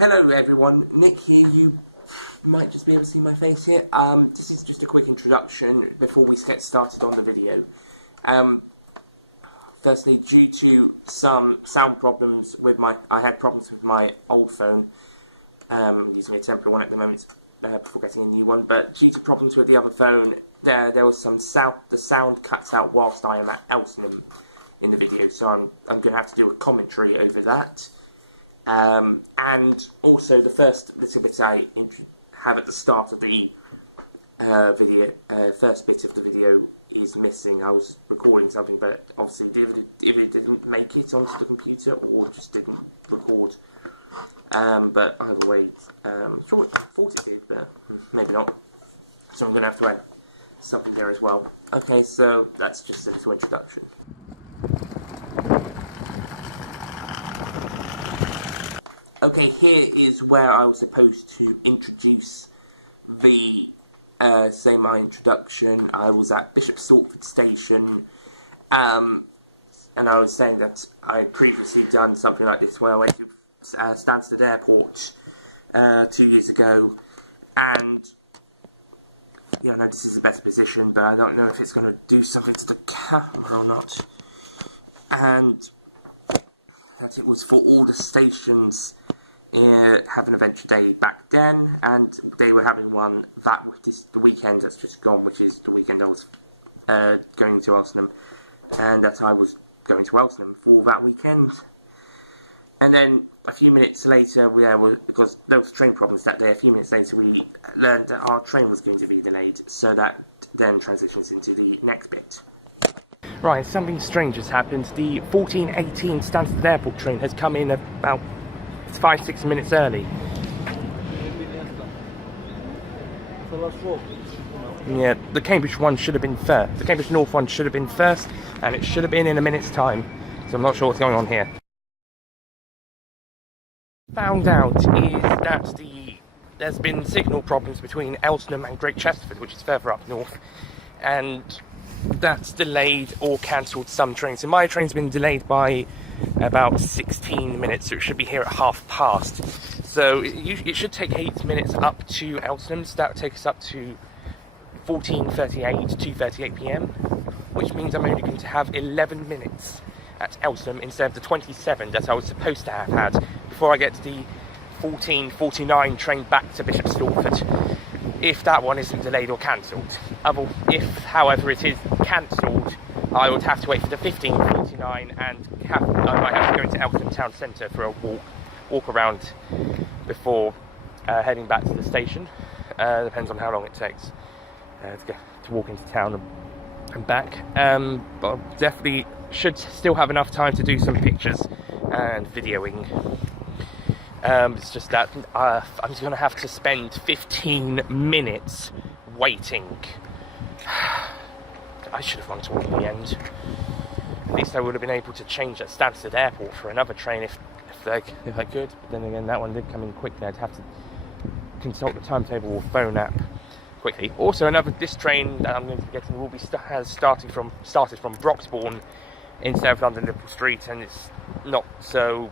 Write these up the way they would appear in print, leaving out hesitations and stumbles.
Hello everyone, Nick here. You might just be able to see my face here. This is just a quick introduction before we get started on the video. Firstly, due to some sound problems with I had problems with my old phone, using a temporary one at the moment before getting a new one, but due to problems with the other phone, there was some sound, the sound cuts out whilst I am at Elsenham in the video, so I'm going to have to do a commentary over that. And also the first little bit I have at the start of the video, first bit of the video is missing. I was recording something, but obviously it didn't make it onto the computer, or just didn't record. But either way, I thought it did, but maybe not. So I'm going to have to add something there as well. Okay, so that's just a little introduction. Okay, here is where I was supposed to introduce the, say my introduction. I was at Bishop Stortford Station, and I was saying that I had previously done something like this where I went to Stansted Airport 2 years ago, and yeah, I know this is a better position, but I don't know if it's going to do something to the camera or not, and that it was for all the stations having Adventure Day back then, and they were having one the weekend that's just gone, which is the weekend I was going to Elsenham, and that I was going to Elsenham for that weekend. And then a few minutes later, because there was train problems that day, a few minutes later we learned that our train was going to be delayed, so that then transitions into the next bit. Right, something strange has happened. The 14:18 Stansted Airport train has come in about 5-6 minutes early. Yeah, the Cambridge one should have been first. The Cambridge North one should have been first, and it should have been in a minute's time. So I'm not sure what's going on here. Found out is that there's been signal problems between Elsenham and Great Chesterford, which is further up north, and that's delayed or cancelled some trains. So my train's been delayed by about 16 minutes, so it should be here at past. So it should take 8 minutes up to Elsenham, so that would take us up to 14:38, 2:38 PM, which means I'm only going to have 11 minutes at Elsenham instead of the 27 that I was supposed to have had before I get to the 14:49 train back to Bishop Stortford, if that one isn't delayed or cancelled. If, however, it is cancelled, I would have to wait for the 15:49, and I might have to go into Elsenham town centre for a walk around before heading back to the station. Depends on how long it takes to walk into town and back. But I definitely should still have enough time to do some pictures and videoing. It's just that I'm going to have to spend 15 minutes waiting. I should have gone to walk in the end. At least I would have been able to change at Stansted Airport for another train if I could. But then again, that one did come in quickly. I'd have to consult the timetable or phone app quickly. Also, this train that I'm going to be getting will be started from Broxbourne instead of London Liverpool Street, and it's not so.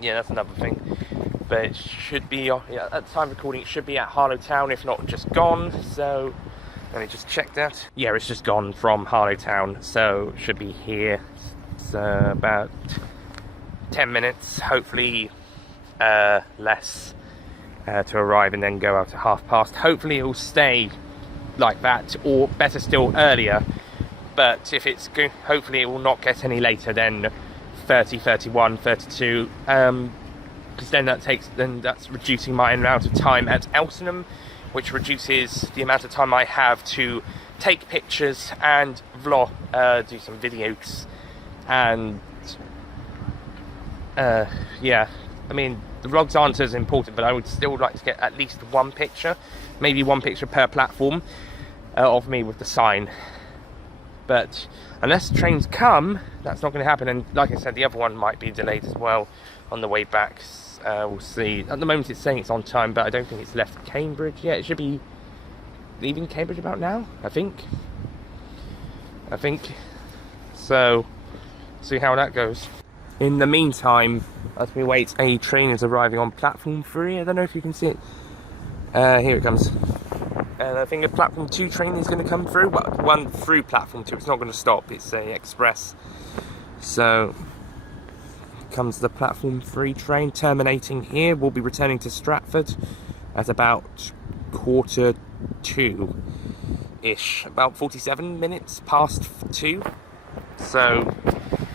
Yeah, that's another thing. But it should be at the time of recording. It should be at Harlow Town, if not just gone. So let me just check that. Yeah, it's just gone from Harlow Town, so it should be here. It's about 10 minutes, hopefully less, to arrive, and then go out at past. Hopefully it will stay like that, or better still, earlier. But if it's good, hopefully it will not get any later than 30, 31, 32. Because then that's reducing my amount of time at Elsenham, which reduces the amount of time I have to take pictures and vlog, do some videos, and yeah, I mean, the vlogs aren't as important, but I would still like to get at least one picture, maybe one picture per platform, of me with the sign. But unless trains come, that's not going to happen, and like I said, the other one might be delayed as well on the way back. We'll see. At the moment it's saying it's on time, but I don't think it's left Cambridge yet. It should be leaving Cambridge about now, I think. So, see how that goes. In the meantime, As we wait, a train is arriving on platform 3. I don't know if you can see it. Here it comes. And I think a platform 2 train is going to come through. Well, one through platform 2. It's not going to stop. It's a express. So comes the platform 3 train terminating here. We'll be returning to Stratford at about 2:45-ish. About 47 minutes past 2. So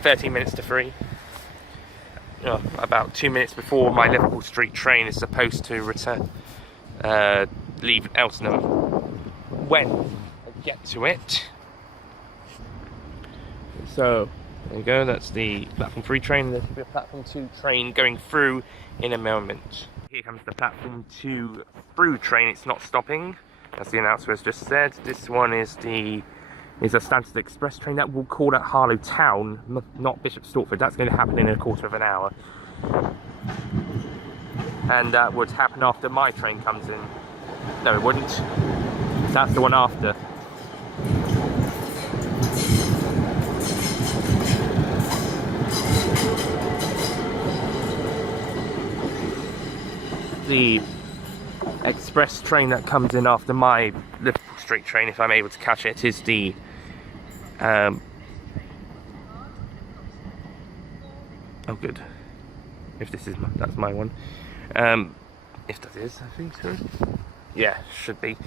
13 minutes to 3. About 2 minutes before my Liverpool Street train is supposed to return, leave Elsenham. When I get to it. So there you go, that's the platform 3 train. There'll be a platform 2 train going through in a moment. Here comes the platform 2 through train. It's not stopping, as the announcer has just said. This one is a Stansted Express train that will call at Harlow Town, not Bishop Stortford. That's going to happen in a quarter of an hour. And that would happen after my train comes in. No, it wouldn't. That's the one after. The express train that comes in after my Liverpool Street train, if I'm able to catch it, is the oh good, if this is that's my one, if that is, I think so, yeah, should be.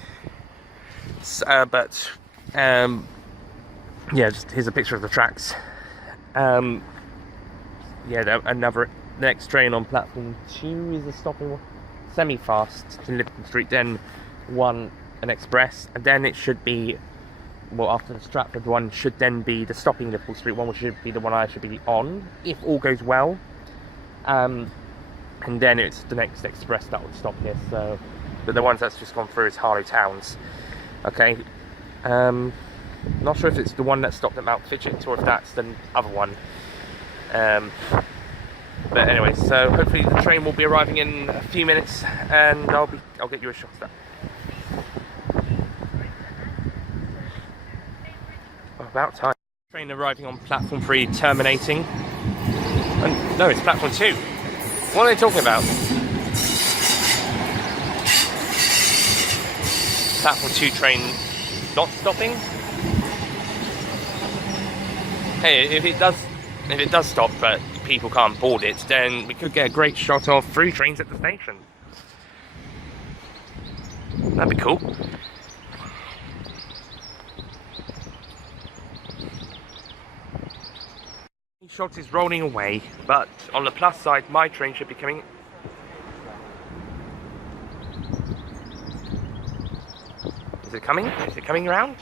Yeah, just here's a picture of the tracks. Yeah, the next train on platform 2 is a stopping semi-fast to Liverpool Street, then an express, and then it should be, well, after the Stratford one should then be the stopping Liverpool Street one, which should be the one I should be on, if all goes well. And then it's the next express that will stop here, so, but the ones that's just gone through is Harlow Towns. Okay, not sure if it's the one that stopped at Mount Fitchett, or if that's the other one. But anyway, so hopefully the train will be arriving in a few minutes, and I'll get you a shot of that. Oh, about time. Train arriving on platform 3, terminating. And, no, it's platform 2. What are they talking about? Platform 2 train not stopping. Hey, if it does stop, but people can't board it, then we could get a great shot of 3 trains at the station. That'd be cool. The shot is rolling away, but on the plus side, my train should be coming. Is it coming? Is it coming around?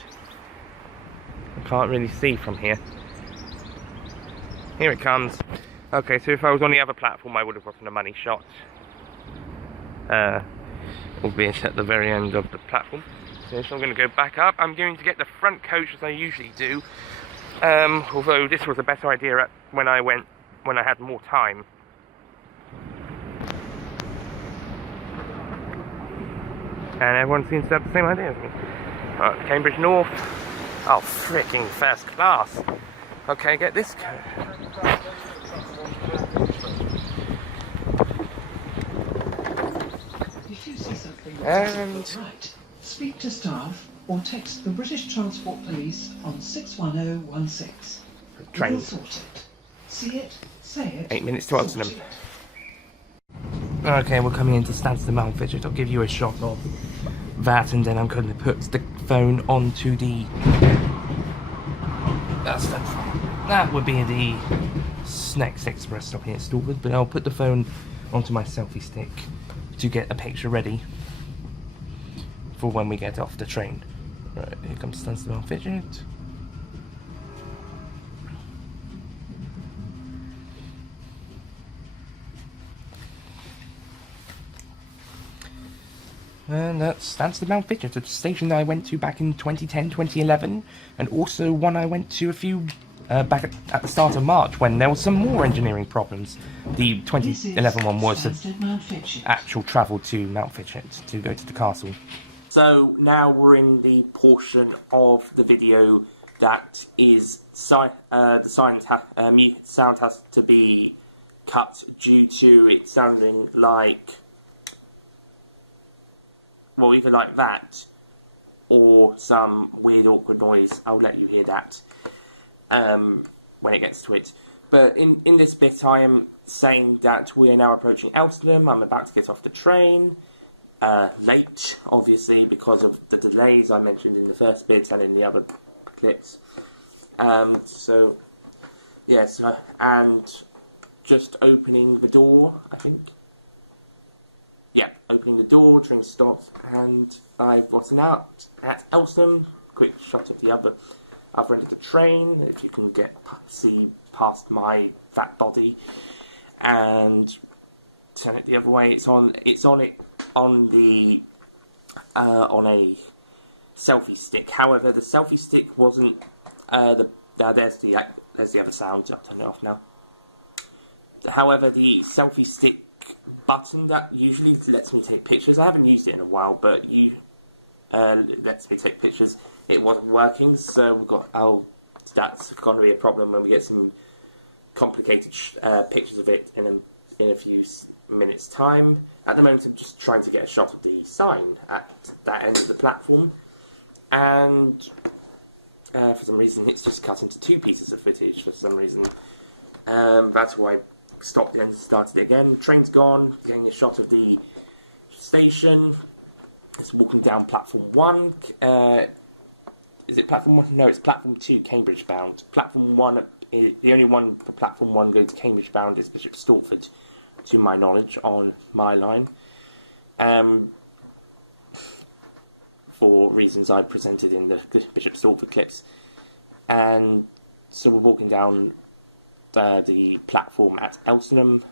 I can't really see from here. Here it comes. Okay, so if I was on the other platform, I would have gotten a money shot. Albeit at the very end of the platform. So I'm going to go back up. I'm going to get the front coach as I usually do. Although this was a better idea when I had more time. And everyone seems to have the same idea as me. Cambridge North. Oh, freaking first class. Okay, get this coach. If you see something that's not right, speak to staff or text the British Transport Police on 61016. Train. We'll sort it. See it, say it. 8 minutes to Elsenham. Okay, we're coming into Stansted Mount Fitchett. I'll give you a shot of that, and then I'm going to put the phone onto the. That would be the next express stop here at Stortford, but I'll put the phone onto my selfie stick to get a picture ready for when we get off the train. Right, here comes Stansted Mount Fitchett. And that's Stansted Mount Fitchett, a station that I went to back in 2010, 2011, and also one I went to a few back at the start of March when there was some more engineering problems. The 2011 one was the actual travel to Mount Fitchett to go to the castle. So now we're in the portion of the video that is the sound has to be cut due to it sounding like, well, either like that or some weird awkward noise. I'll let you hear that when it gets to it. But in this bit I am saying that we are now approaching Elsenham. I'm about to get off the train. Late, obviously, because of the delays I mentioned in the first bit and in the other clips. So, yes, and just opening the door, I think. Yeah, opening the door, train stops, and I've gotten out at Elsenham. Quick shot of the other end of the train, if you can see past my fat body, and turn it the other way. It's on a selfie stick. However, the selfie stick wasn't there's the other sound. I'll turn it off now. However, the selfie stick button that usually lets me take pictures, I haven't used it in a while, but lets me take pictures. It wasn't working, so we've got, that's going to be a problem when we get some complicated pictures of it in a few minutes' time. At the moment, I'm just trying to get a shot of the sign at that end of the platform, and for some reason it's just cut into two pieces of footage for some reason. That's why I stopped it and started it again. Train's gone, getting a shot of the station. It's walking down platform 1. Is it platform 1? No, it's platform 2, Cambridge bound. Platform 1, the only one for platform 1 going to Cambridge bound is Bishop Stortford, to my knowledge, on my line. For reasons I presented in the Bishop Stortford clips. And so we're walking down the platform at Elsenham.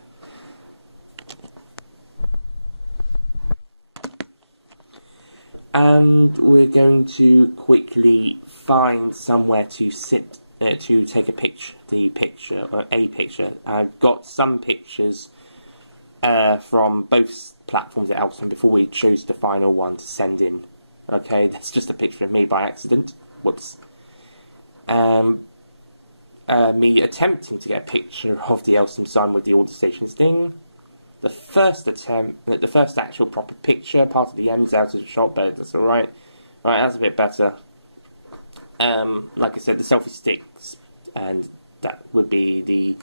And we're going to quickly find somewhere to sit to take a picture. I've got some pictures from both platforms at Elsenham before we chose the final one to send in. Okay, that's just a picture of me by accident. Whoops. Me attempting to get a picture of the Elsenham sign with the Order Stations thing. The first actual proper picture, part of the end's out of the shot, but that's alright. Right, that's a bit better. Like I said, the selfie sticks, and that would be the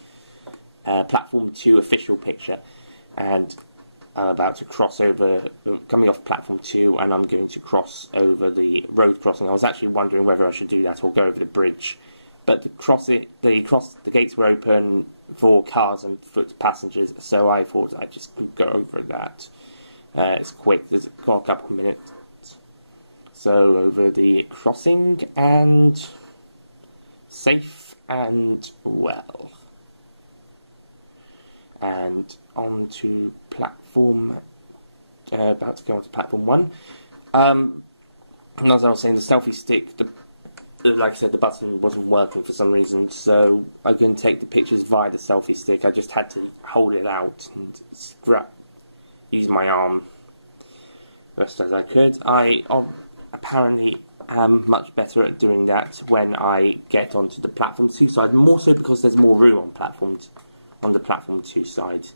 Platform 2 official picture. And I'm about to cross over, coming off Platform 2, and I'm going to cross over the road crossing. I was actually wondering whether I should do that or go over the bridge. But the gates were open for cars and foot passengers, so I thought I'd just go over that. It's quick, there's got a couple of minutes. So over the crossing, and safe and well. And on to platform, about to go on to platform 1. And as I was saying, the selfie stick, like I said, the button wasn't working for some reason, so I couldn't take the pictures via the selfie stick. I just had to hold it out and use my arm best as I could. I apparently am much better at doing that when I get onto the platform 2 side, more so because there's more room on the platform 2 side.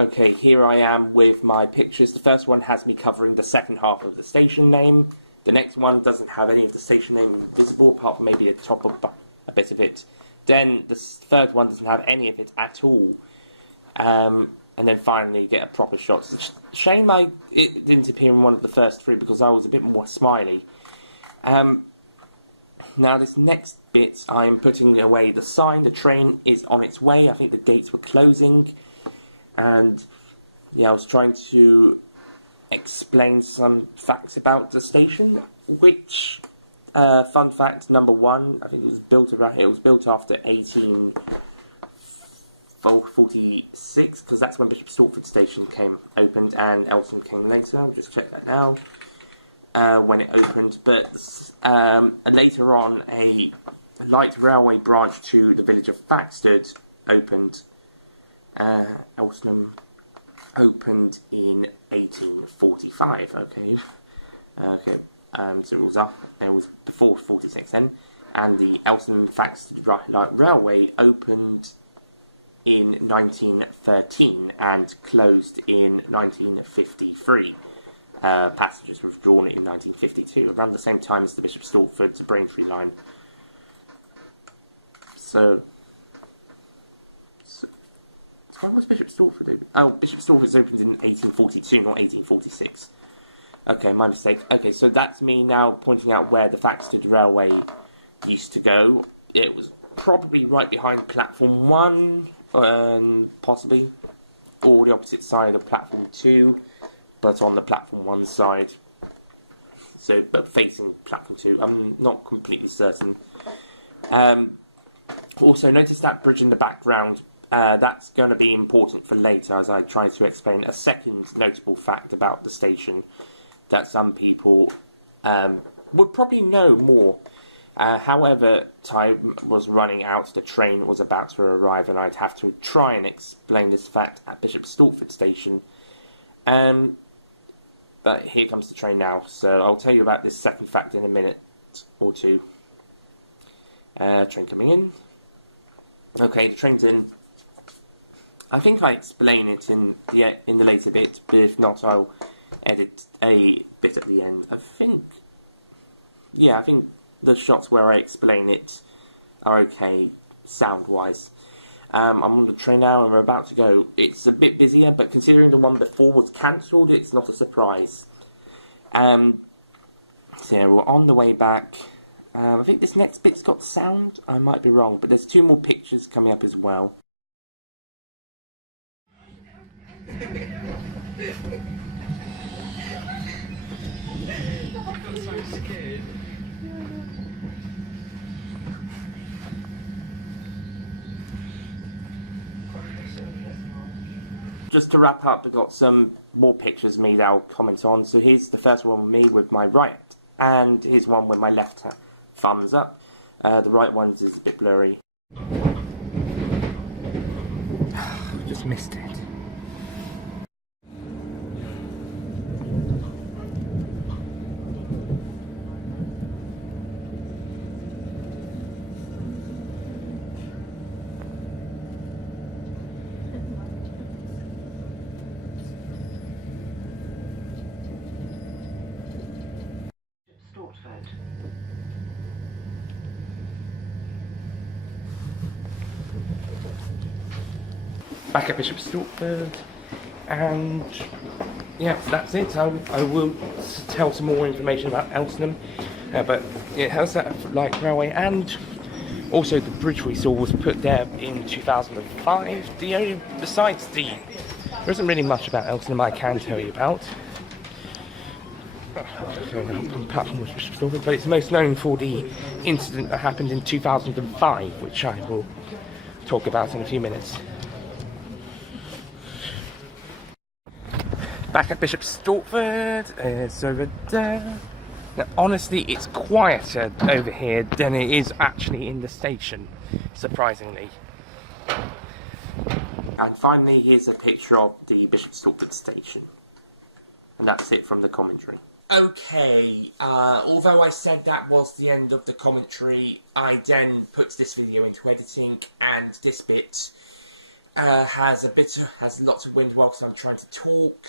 Okay, here I am with my pictures. The first one has me covering the second half of the station name. The next one doesn't have any of the station name visible, apart from maybe the top of a bit of it. Then the third one doesn't have any of it at all. And then finally get a proper shot. Shame it didn't appear in one of the first 3 because I was a bit more smiley. Now this next bit, I'm putting away the sign. The train is on its way. I think the gates were closing. And yeah, I was trying to explain some facts about the station, which, fun fact number 1, I think it was built after 1846, because that's when Bishop Stortford Station opened, and Elsenham came later. I'll just check that now, when it opened, but later on a light railway branch to the village of Thaxted opened. Elsenham opened in 1845, okay, so it was before 46 then, and the Elsenham Thaxted Light Railway opened in 1913 and closed in 1953. Passengers were withdrawn in 1952, around the same time as the Bishop Stortford to Braintree line. So when was Bishop Stortford opened? Oh, Bishop Stortford opened in 1842, not 1846. Okay, my mistake. Okay, so that's me now pointing out where the Thaxted Railway used to go. It was probably right behind Platform 1, possibly, or the opposite side of Platform 2, but on the Platform 1 side. So, but facing Platform 2. I'm not completely certain. Also, notice that bridge in the background. That's going to be important for later as I try to explain a second notable fact about the station that some people would probably know more. However, time was running out, the train was about to arrive, and I'd have to try and explain this fact at Bishop Stortford station. But here comes the train now, so I'll tell you about this second fact in a minute or two. Train coming in. Okay, the train's in. I think I explain it in the later bit, but if not, I'll edit a bit at the end. I think the shots where I explain it are okay, sound-wise. I'm on the train now, and we're about to go. It's a bit busier, but considering the one before was cancelled, it's not a surprise. So yeah, we're on the way back. I think this next bit's got sound. I might be wrong, but there's 2 more pictures coming up as well. I got so scared. Just to wrap up, I've got some more pictures of me that I'll comment on. So here's the first one with me with my right, and here's one with my left thumbs up. The right one is a bit blurry. Just missed it. Back at Bishop Stortford, and yeah, that's it. I will tell some more information about Elsenham, but it has that light railway, and also the bridge we saw was put there in 2005. There isn't really much about Elsenham I can tell you about. Platform was Bishop Stortford, but it's most known for the incident that happened in 2005, which I will talk about in a few minutes. Back at Bishop Stortford, it's over there. Now, honestly, it's quieter over here than it is actually in the station, surprisingly. And finally, here's a picture of the Bishop Stortford station. And that's it from the commentary. Okay, although I said that was the end of the commentary, I then put this video into editing, and this bit has lots of wind whilst I'm trying to talk.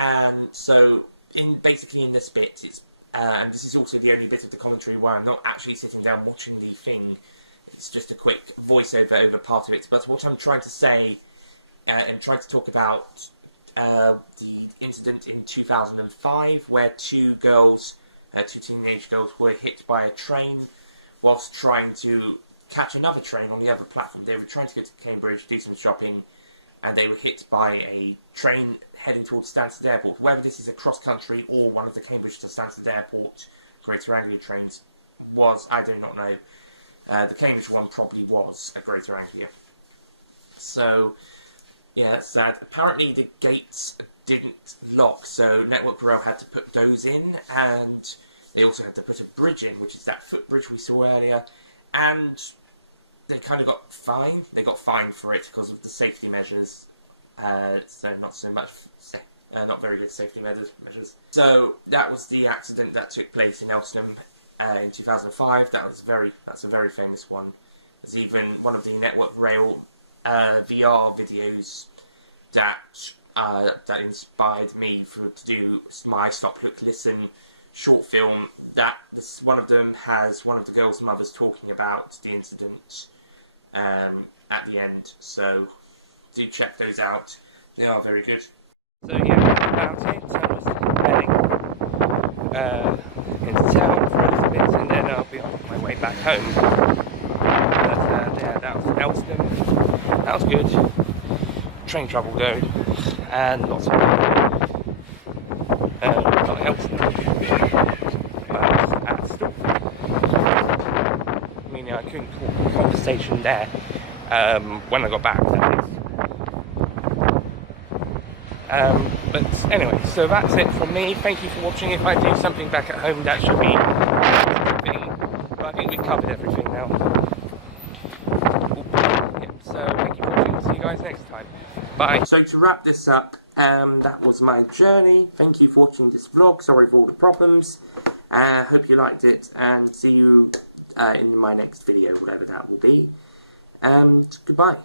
And so, basically in this bit, and this is also the only bit of the commentary where I'm not actually sitting down watching the thing. It's just a quick voiceover over part of it. But what I'm trying to say, and trying to talk about the incident in 2005, where 2 teenage girls were hit by a train whilst trying to catch another train on the other platform. They were trying to go to Cambridge, do some shopping, and they were hit by a train heading towards Stansted Airport. Whether this is a cross-country or one of the Cambridge to Stansted Airport Greater Anglia trains I do not know. The Cambridge one probably was a Greater Anglia. So, yeah, that's sad. Apparently the gates didn't lock, so Network Rail had to put those in, and they also had to put a bridge in, which is that footbridge we saw earlier, and they kind of got fined. They got fined for it because of the safety measures. So not very good safety measures. So that was the accident that took place in Elsenham in 2005. That's a very famous one. There's even one of the Network Rail VR videos that inspired me to do my Stop, Look, Listen short film. One of them has one of the girls' mothers talking about the incident at the end, so do check those out. They are very good. So yeah, that's about it. I was heading into town for a little bit, and then I'll be on my way back home. But yeah, that was Elsenham. That was good. Train trouble though, and lots of not Elsenham, but at Stalk. Meaning I couldn't talk a conversation there when I got back. That is. But anyway, so that's it from me. Thank you for watching. If I do something back at home, that should be something. But I think we covered everything now. Yep, so thank you for watching. I'll see you guys next time. Bye. So to wrap this up, that was my journey. Thank you for watching this vlog. Sorry for all the problems. Hope you liked it, and see you in my next video, whatever that will be. And goodbye.